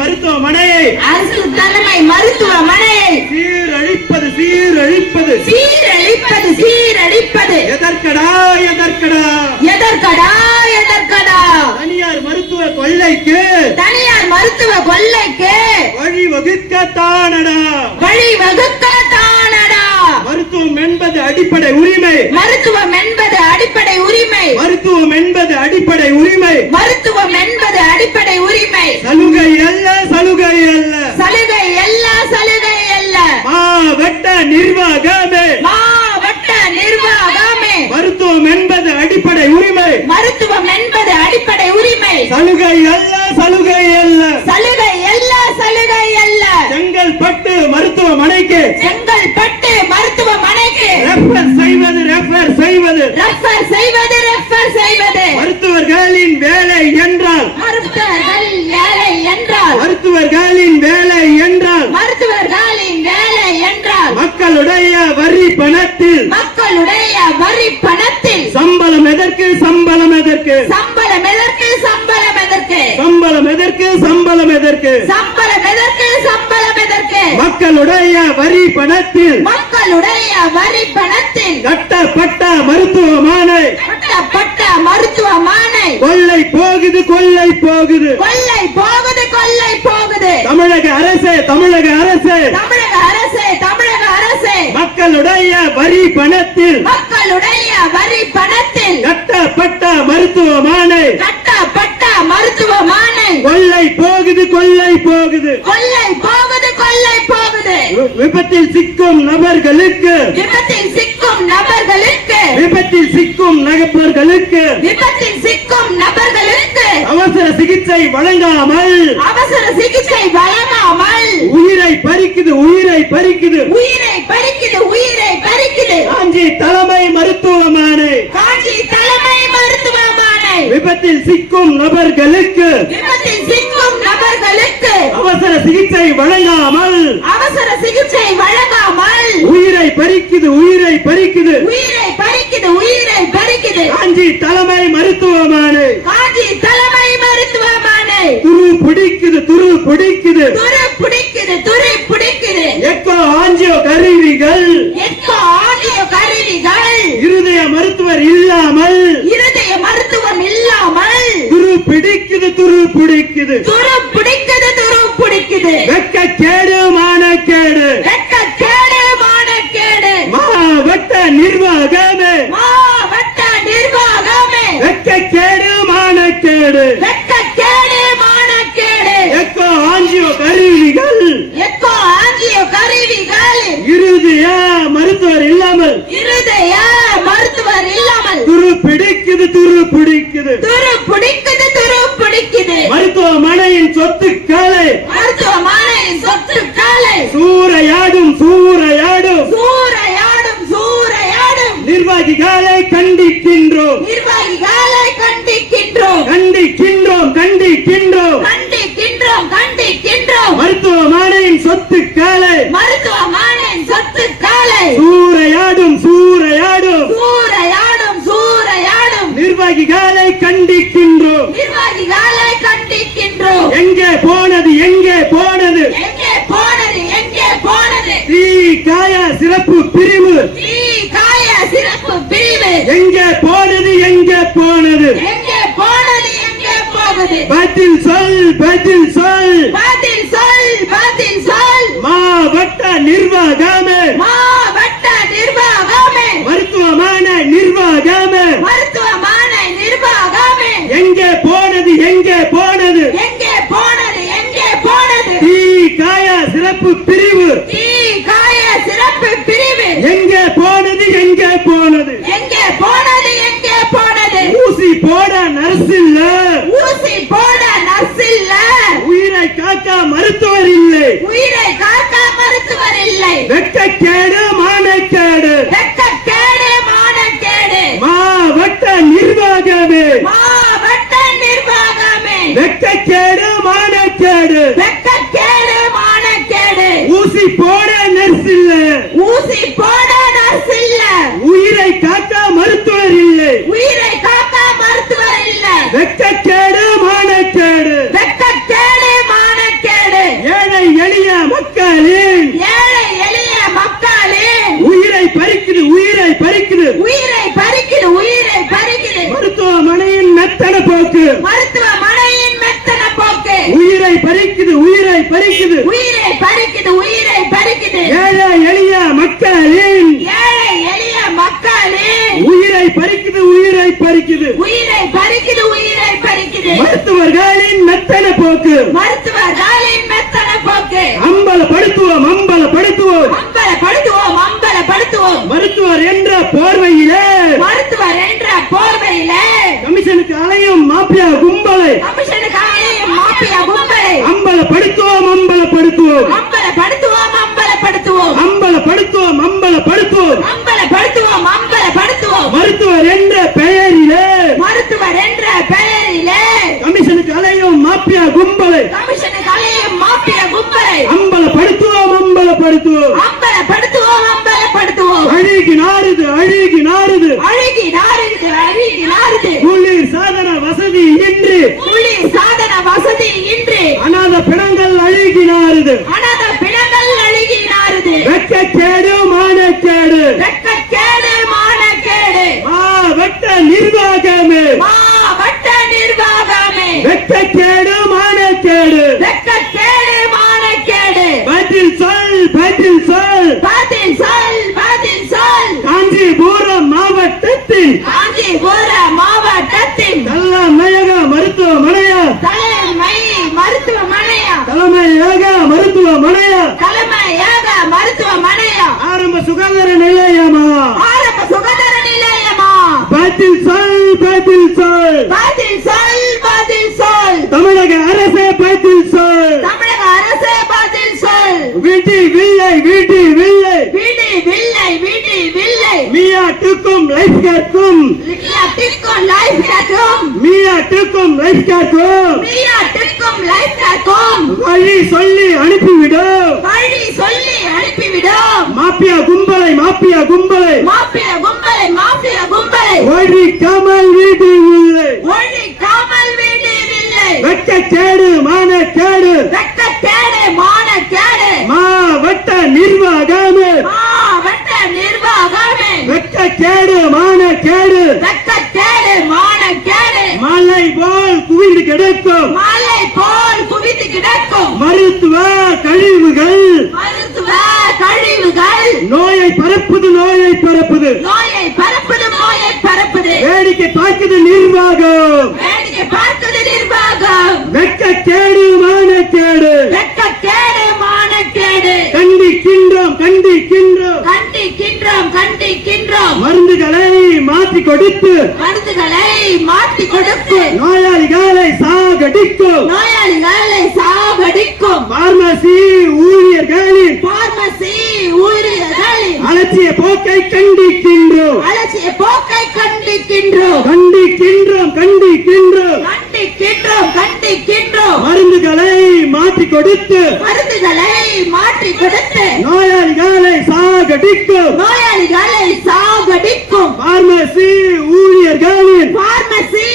மருத்துவமனையை அரசு தலைமை மருத்துவமனையை சீரழிப்பது சீரழிப்பது. சீரழிப்பது சீரழிப்பது. எதற்கடா எதற்கடா? எதற்கடா எதற்கடா? தனியார் மருத்துவ கொள்ளைக்கு. தனியார் மருத்துவ கொள்ளைக்கு. வழி வகுக்கத்தானடா வழி வகுக்க தானடா. மருத்துவம் என்பது அடிப்படை உரிமை. மருத்துவம் என்பது அடிப்படை உரிமை. மருத்துவம் என்பது அடிப்படை உரிமை. மருத்துவம் என்பது சலுகை அல்ல சலுகை அல்ல சலுகை அல்ல சலுகை அல்ல மாவட்ட நிர்வாகமே. மாவட்ட நிர்வாகமே. மருத்துவம் என்பது அடிப்படை உரிமை. மருத்துவம் என்பது அடிப்படை உரிமை. சலுகை அல்ல சலுகை அல்ல சலுகை அல்ல சலுகை அல்ல செங்கல்பட்டு மருத்துவமனைக்கு செங்கல்பட்டு மருத்துவமனைக்கு ரெஃபர் செய்வது ரெஃபர் செய்வது. ரெஃபர் செய்வது ரெஃபர் செய்வது. மருத்துவர்களின் வேலை என்றால். மருத்துவர்கள் என்றால் மருத்துவர்களின் வேலை என்றால் மருத்துவர்களின் வேலை என்றால் மக்களுடைய வரி பணத்தில் மக்களுடைய வரி பணத்தில் சம்பளம் எதற்கு சம்பளம் எதற்கு? சம்பளம் எதற்கு சம்பளம் எதற்கு? சம்பளம் எதற்கு சம்பளம் எதற்கு? சம்பளம் எதற்கு சம்பளம் எதற்கு? மக்களுடைய வரி பணத்தில் மக்களுடைய வரி பணத்தில் கட்டப்பட்ட மருத்துவமனை கட்டப்பட்ட மருத்துவமனை கொள்ளை போகுது கொள்ளை போகுது. கொள்ளை கொள்ளை போகுது. தமிழக அரசு தமிழக அரசு. தமிழக அரசு தமிழக அரசு. மக்களுடைய வரி பணத்தில் மக்களுடைய வரி பணத்தில் கட்டப்பட்ட மருத்துவமனை கட்டப்பட்ட மருத்துவமனை கொள்ளை போகுது கொள்ளை போகுது. கொள்ளை போகுது கொள்ளை போகுது. விபத்தில் சிக்கும் நபர்களுக்கு விபத்தில் சிக்கும் நபர்களுக்கு விபத்தில் சிக்கும் நபர்களுக்கு விபத்தில் சிக்கும் நபர்களுக்கு அவசர சிகிச்சை வழங்காமல் அவசர சிகிச்சை வழங்காமல் உயிரை பறிக்குது உயிரை பறிக்குது. உயிரை பறிக்குது உயிரை பறிக்குது. காஞ்சி தலைமை மருத்துவமனை. காஞ்சி தலைமை மருத்துவமனை. விபத்தில் சிக்கும் நபர்களுக்கு விபத்தில் சிக்கும் நபர்களுக்கு அவசர சிகிச்சை வழங்காமல் அவசர சிகிச்சை வழங்காமல் உயிரை பறிக்குது உயிரை பறிக்குது. உயிரை பறிக்குது உயிரை பறிக்குது. காஞ்சி தலைமை மருத்துவமனை. காஞ்சி தலைமை மருத்துவமனை துரு பிடிக்குது துரு பிடிக்குது. துரு பிடிக்குது துரு பிடிக்குது. எக்கோ ஆஞ்சியோ கருவிகள். எக்கோ ஆடியோ கருவிகள். இருதய மருத்துவர் இல்லாமல். இருதய மருத்துவம் இல்லாமல். துரு பிடிக்குது துரு பிடிக்குது. துரு இருதய மருத்துவர் இல்லாமல் இருதய மருத்துவர் இல்லாமல் துரு பிடிக்குது துரு பிடிக்குது. துரு பிடிக்குது துரு பிடிக்குது. மருத்துவமனையின் சொத்துக்களை மருத்துவமனை சொத்துக்களை சூறையாடும் சூறையாடும். சூறையாடும் சூறையாடும். நிர்வாகிகளை கண்டிக்கின்றோம். நிர்வாகிகளை கண்டிக்கின்றோம். கண்டிக்கின்றோம் கண்டிக்கின்றோம். கண்டிக்கின்றோம் கண்டிக்கின்றோம். மருத்துவமனையின் சொத்துக்களை மருத்துவமனை சொத்துக்களை சூறையாடும் சூறையாடும் சூறையாடும் சூறையாடும் நிர்வாகிகளை கண்டிக்கின்றோம் நிர்வாகிகளை கண்டிக்கின்றோம் எங்கே போனது எங்கே போனது? எங்கே போனது? எங்கே போனது? தீ காய சிறப்பு பிரிவு. தீ காய சிறப்பு பிரிவு. எங்கே போனது? எங்கே போனது? எங்கே போனது? எங்கே போகுது பதில் சொல் பதில் சொல். பதில் சொல் பதில் சொல். மாவட்ட நிர்வாகமே. மாவட்ட நிர்வாகமே. மருத்துவமனை நிர்வாகமே. மருத்துவமனை நிர்வாகமே. எங்கே போனது சிறப்பு பிரிவு. சிறப்பு பிரிவு. எங்கே போனது எங்கே போனது? எங்கே போனது எங்கே போனது? ஊசி போட நர்சில்ல. ஊசி போட நர்ஸ் இல்ல உயிரை காக்க மருத்துவர் இல்லை. உயிரை காக்க மருத்துவர் இல்லை. வெட்டக்கேடு மானக்கேடு. வெட்கக்கேடு மானக்கேடு. மாவட்ட நிர்வாகமே. மாவட்ட நிர்வாகமே. மானக்கேடு வெட்கக்கேடு மானக்கேடு. ஊசி போட நர்சில்ல. ஊசி போட நர்ஸ் இல்ல உயிரை காக்க மருத்துவர் இல்லை. உயிரை காக்க மருத்துவர் இல்ல. வெட்டக்கேடு மானக்கேடு. வெட்கக்கேடு மானக்கேடு. மக்களின். ஏழை எளிய மக்களின். உயிரை பறிக்குது உயிரை பறிக்குது. உயிரை பறிக்குது உயிரை பறிக்குது. மருத்துவமனையின் மெத்தன போக்கு. மருத்துவமனையின் மெத்தன போக்கு. உயிரை பறிக்குது உயிரை பறிக்குது. உயிரை பறிக்குது உயிரை பறிக்குது ஏழை எளிய மக்களின் ஏழை எளிய மக்களின் உயிரை பறிக்குது உயிரை பறிக்குது. உயிரை பறிக்குது உயிரை பறிக்குது. மருத்துவர்களின் மெத்தன போக்கு. மருத்துவர்களின் மெத்தன போக்கு. அம்பலப்படுத்துவோம் அம்பலப்படுத்துவோம். அம்பலப்படுத்துவோம் அம்பலப்படுத்துவோம். மருத்துவர் என்ற போர்வையிலே மருத்துவர் என்ற போர்வையிலே கமிஷனுக்கு அலையும் மாப்பியா கும்பலை கமிஷனுக்காக மாப்பியா கும்பலை அம்பலப்படுத்துவோம் அம்பலப்படுத்துவோம். அம்பலப்படுத்துவோம். மாஃபியா கும்பலை. மாஃபியா கும்பலை. அம்பலப்படுத்துவோம் அம்பலப்படுத்துவோம். அம்பலப்படுத்துவோம் அம்பலப்படுத்துவோம். அழுகி நாறுது அழுகி நாறுது. அழுகி நாறுது அழகி நாறுது. குளிர் சாதன வசதி இன்று. குளிர் சாதன வசதி இன்று. அநாத பிணங்கள் அழுகி நாறுது. அநாத பிணங்கள் அழுகி நாறுது. வெட்ட கேடு மான கேடு வெட்ட கேடு மான கேடு மா வெட்ட நிர்வாகமே. மா வெட்ட நிர்வாகமே. வெட்ட கேடு காஞ்சிபுரம் மாவட்டத்தில் காஞ்சிபுரம் லைஃப் கேட்கும். லிட்டியாட்டிற்கும் லைஃப் கேட்கும். மீனாட்டிற்கும் லைஃப் கேட்கும். மீனாட்டிற்கும் லைஃப் கேட்கும். வழி சொல்லி அனுப்பிவிடும். வழி சொல்லி அனுப்பிவிடும். மாப்பியா கும்பலை மாப்பியா கும்பலை. மாப்பியா கும்பலை மாப்பியா கும்பலை. ஒழி கமல் வீடு இல்லை. ஒழி கமல் வீடு இல்லை. வெட்ட கேடு மான கேடு. வெட்ட கேடு மான கேடு. மாவட்ட நிர்வாகம். மாவட்ட மானக்கேடு வெட்கக்கேடு மானக்கேடு மலை போல் குவிந்து கிடக்கும். மலை போல் குவித்து கிடக்கும். மருத்துவ கழிவுகள். மருத்துவ கழிவுகள். நோயை பரப்புது நோயை பரப்புது. நோயை பரப்புது நோயை பரப்புது. வேடிக்கை பார்க்குது நிர்வாகம். வேடிக்கை பார்க்குது நிர்வாகம். வெட்கக்கேடு மானக்கேடு வெட்கக்கேடு மானக்கேடு கண்டிக்கின்றோம் கண்டிக்கின்றோம் கண்டிக்கின்றோம். மருந்துகளை மாற்றி கொடுத்து மருந்துகளை மாற்றி கொடுத்து நோயாளிகளை சாகடிக்கும். நோயாளிகளை சாகடிக்கும். பார்மசி ஊழியர்களின் பார்மசி ஊழியர்களின் அலட்சிய போக்கை கண்டிக்கின்றோம். அலட்சிய போக்கை கண்டிக்கின்றோம். கண்டிக்கின்றோம் கண்டிக்கின்றோம். கண்டிக்கின்றோம் மருந்துகளை மாற்றி கொடுத்து மருந்துகளை மாற்றி கொடுத்து நோயாளிகளை சாகடிக்கும். நோயாளிகளை சாகடிக்கும். பார்மசி ஊழியர்களின் பார்மசி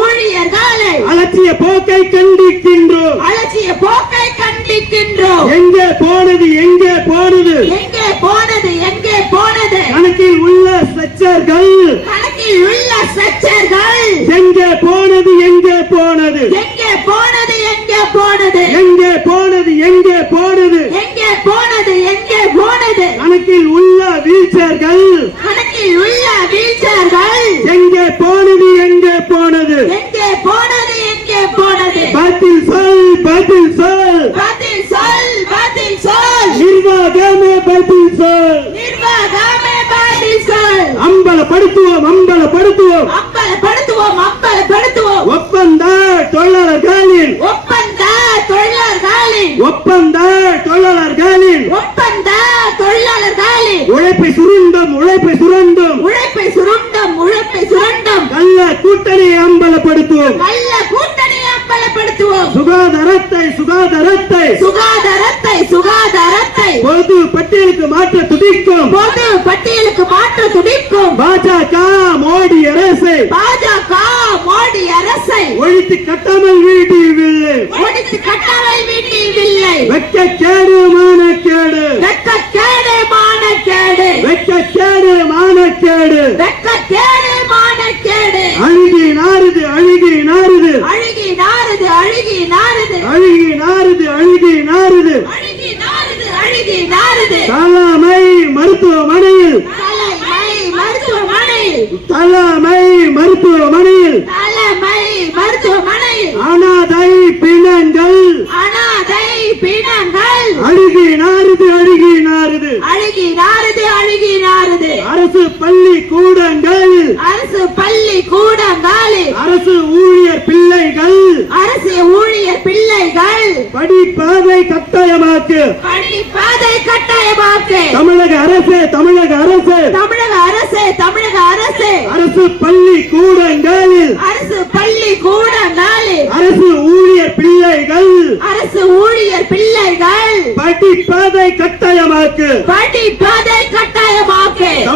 ஊழியர்களை அலட்சிய போக்கை கண்டிக்கின்றோம். அலட்சிய போக்கை கண்டிக்கின்றோம். எங்கே போனது எங்கே போனது? எங்கே போனது எங்கே போனது? கணக்கில் உள்ள சச்சர்கள் கணக்கில் உள்ள சச்சர்கள் எங்கே போனது எங்கே போனது? எங்கே போனது எங்கே போனது எங்கே போனது எங்கே போனது எங்கே போனது எங்கே போனது கணக்கில் உள்ள வீழ்ச்சர்கள் கணக்கில் உள்ள வீழ்ச்சார்கள் எங்கே போனது எங்கே போனது எங்கே போனது எங்கே போனது பதில் சொல் பதில் சொல் பதில் சொல் நிர்வாகமே பதில் சொல் நிர்வாகமே பதில் சொல் அம்பலப்படுத்துவோம் அம்பலப்படுத்துவோம். அம்பலப்படுத்துவோம் அம்பலப்படுத்துவோம். ஒப்பந்த தொழிலாளர்களின் ஒப்பந்த தொழிலாளர்களின் ஒப்பந்த தொழிலாளர்களின் ஒப்பந்த தொழிலாளர்களின் உழைப்பை சுருண்டும் உழைப்பை சுரண்டும். உழைப்பை சுருண்டும் உழைப்பை சுரண்டும். கள்ள கூட்டணி அம்பலப்படுத்துவோம். நல்ல சுகாதாரத்தை சுகாதாரத்தை. சுகாதாரத்தை சுகாதாரத்தை. பொது பட்டியலுக்கு மாற்ற துடிக்கும். பொது பட்டியலுக்கு மாற்ற துடிக்கும். பாஜக மோடி அரசை. பாஜக மோடி அரசை. ஒழித்து கட்டாமல் வீட்டில் ஒழித்து கட்டாமல் வீட்டில் இல்லை. மானக்கேடு கூடங்கள் அரசு பள்ளி கூடங்களில் அரசு ஊழியர் பிள்ளைகள். அரசு ஊழியர் பிள்ளைகள். படிப்பதை கட்டாயமாக்கு. படிப்பதை கட்டாயமாக்கு. தமிழக அரசு தமிழக அரசு. தமிழக அரசு தமிழக அரசு. அரசு பள்ளி கூடங்களில் அரசு பள்ளி கூடங்களில் அரசு ஊழியர் பிள்ளைகள். அரசு ஊழியர் பிள்ளைகள். படிப்பதை கட்டாயமாக்கு. படிப்பதை கட்டாயமாக்கு.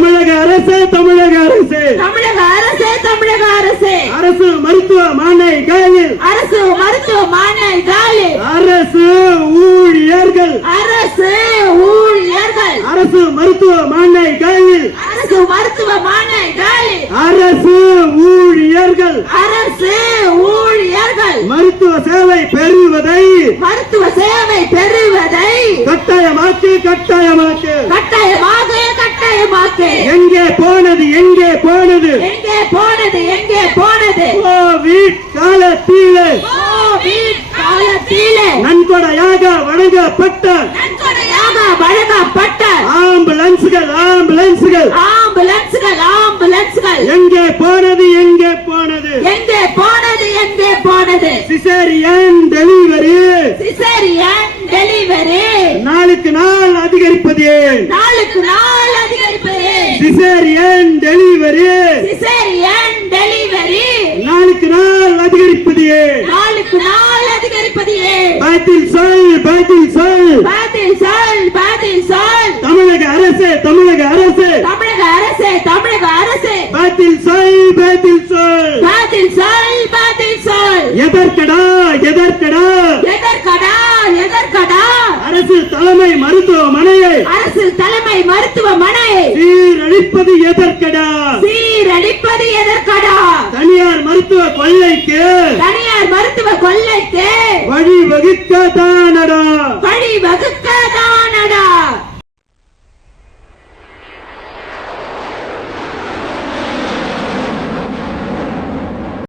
தமிழக அரசு தமிழக அரசு. தமிழக அரசு தமிழக அரசு. அரசு மருத்துவமனைகளில் அரசு மருத்துவமனைகளில் அரசு ஊழியர்கள். அரசு ஊழியர்கள். அரசு மருத்துவமனைகளில் அரசு மருத்துவமனைகளில் அரசு ஊழியர்கள். அரசு ஊழியர்கள். மருத்துவ சேவை பெறுவதை. மருத்துவ சேவை பெறுவதை. கட்டாயமாக்கு கட்டாயமாக்கு. கட்டாயமாக கட்டாயமாக்கு எங்கே போனது எங்கே போனது? எங்கே போனது எங்கே போனது? கோவிட் காலத்திலே. கோவிட் காலத்திலே. நன்கொடையாக வழங்கப்பட்ட நன்கொடையாக வழங்கப்பட்ட ஆம்புலன்ஸ்கள் ஆம்புலன்ஸ்கள். ஆம்புலன்ஸ்கள் ஆம்புலன்ஸ்கள். எங்கே போனது எங்கே போனது? எங்கே போனது எங்கே போனது? Caesarean delivery. Caesarean delivery. நாளுக்கு நாள் அதிகரிப்பது நாளுக்கு நாள் அதிகரிப்பது சிசேரியன் டெலிவரி சிசேரியன் டெலிவரி நாளுக்கு நாள் அதிகரிப்பது நாளுக்கு நாள் அதிகரிப்பது பதில் சொல் பதில் சொல். பதில் சொல் பதில் சொல். தமிழக அரசு தமிழக அரசு. தமிழக அரசு தமிழக அரசு. பதில் சொல் பதில் சொல். பதில் சொல் பதில் சொல். எதற்கடா எதற்கடா? அரசு தலைமை மருத்துவமனையை அரசு தலைமை மருத்துவமனை சீரழிப்பது எதற்கடா? சீரழிப்பது எதற்கடா? தனியார் மருத்துவ கொள்ளைக்கு தனியார் மருத்துவ கொள்ளைக்கு வழிவகுக்க தானடா வழி வகுக்க தானடா